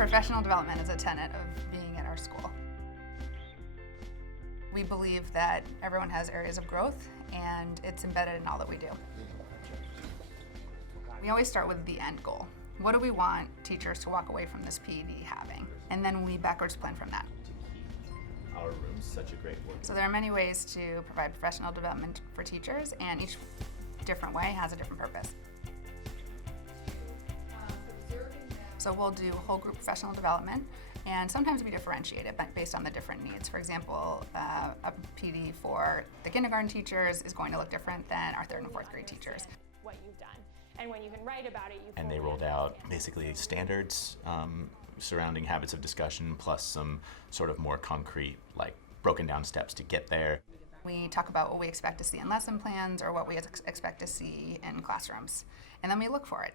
Professional development is a tenet of being at our school. We believe that everyone has areas of growth, and it's embedded in all that we do. We always start with the end goal. What do we want teachers to walk away from this PED having? And then we backwards plan from that. Our room's such a great work. So there are many ways to provide professional development for teachers, and each different way has a different purpose. So we'll do whole group professional development, and sometimes we differentiate it based on the different needs. For example, a PD for the kindergarten teachers is going to look different than our 3rd and 4th grade teachers. What you've done, and when you can write about it, you And they rolled out basically standards surrounding habits of discussion, plus some sort of more concrete, like broken down steps to get there. We talk about what we expect to see in lesson plans or what we expect to see in classrooms, and then we look for it.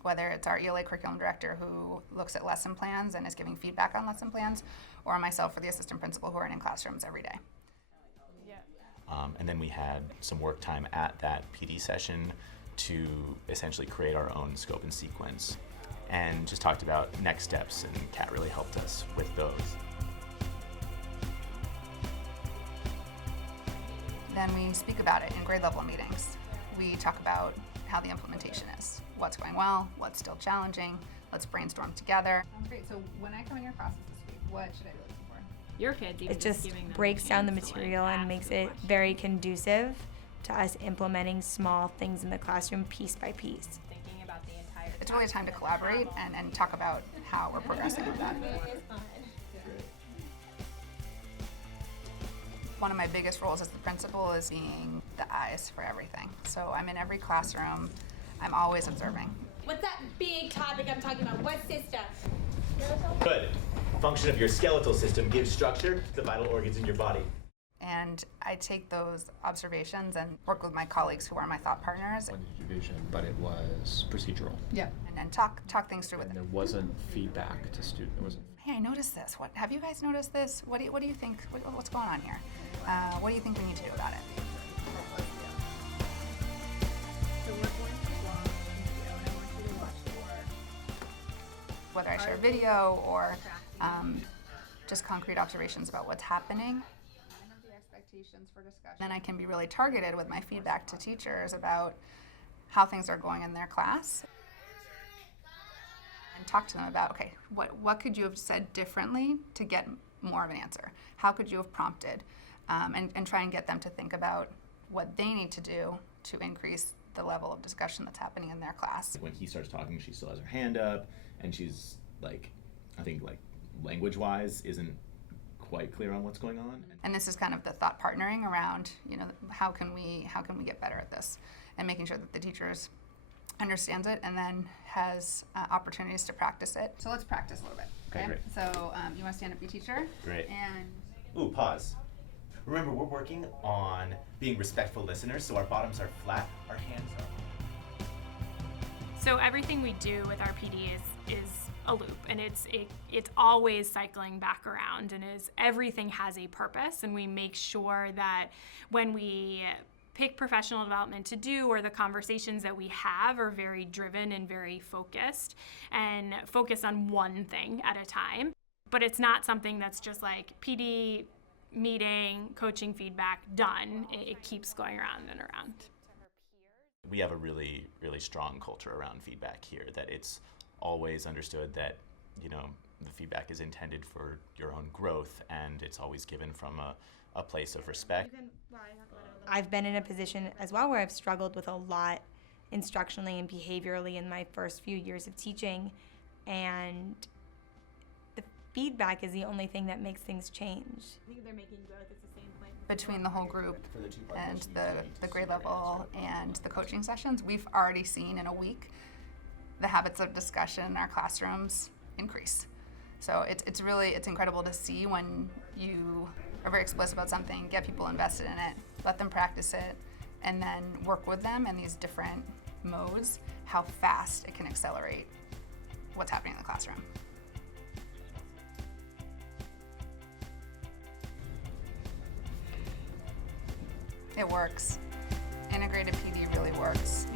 Whether it's our ELA curriculum director who looks at lesson plans and is giving feedback on lesson plans, or myself or the assistant principal who are in classrooms every day. And then we had some work time at that PD session to essentially create our own scope and sequence, and just talked about next steps, and Kat really helped us with those. Then we speak about it in grade level meetings. We talk about how the implementation is, what's going well, what's still challenging, let's brainstorm together. Great, so when I come in your classes this week, what should I be looking for? Your kids even It just giving them breaks a down the chance to, like, material and ask makes the it question. very conducive to us implementing small things in the classroom piece by piece. Thinking about the entire It's really a time to collaborate and talk about how we're progressing with that. One of my biggest roles as the principal is being the eyes for everything. So I'm in every classroom, I'm always observing. What's that big topic I'm talking about? What system? Good. Function of your skeletal system gives structure to the vital organs in your body. And I take those observations and work with my colleagues who are my thought partners Division, but it was procedural. Yeah. and talk things through with And them. there wasn't feedback to students. There wasn't. Hey, I noticed this. What have you guys noticed this? What do you think? What's going on here? What do you think we need to do about it? So we're going to watch video, and I want you to watch for Whether I share video or just concrete observations about what's happening. the expectations for discussion. Then I can be really targeted with my feedback to teachers about how things are going in their class. And talk to them about, okay, what could you have said differently to get more of an answer? How could you have prompted? And try and get them to think about what they need to do to increase the level of discussion that's happening in their class. When he starts talking, she still has her hand up, and she's like, I think like language-wise isn't quite clear on what's going on. And this is kind of the thought partnering around, how can we get better at this, and making sure that the teachers understands it and then has opportunities to practice it. So let's practice a little bit. Okay, great. So you want to stand up, be teacher. Great. And Ooh, pause. Remember, we're working on being respectful listeners, so our bottoms are flat, our hands are. So everything we do with our PD is a loop, and it's always cycling back around, and everything has a purpose, and we make sure that when we pick professional development to do, or the conversations that we have are very driven and very focused, and focus on one thing at a time. But it's not something that's just like PD meeting, coaching feedback, done. It keeps going around and around. We have a really, really strong culture around feedback here, that it's always understood that, the feedback is intended for your own growth, and it's always given from a place of respect. I've been in a position as well where I've struggled with a lot instructionally and behaviorally in my first few years of teaching, and the feedback is the only thing that makes things change. I think they're making growth at the same point. Between the whole group and the grade level and the coaching sessions, we've already seen in a week the habits of discussion in our classrooms increase. So it's incredible to see when you are very explicit about something, get people invested in it, let them practice it, and then work with them in these different modes, how fast it can accelerate what's happening in the classroom. It works. Integrated PD really works.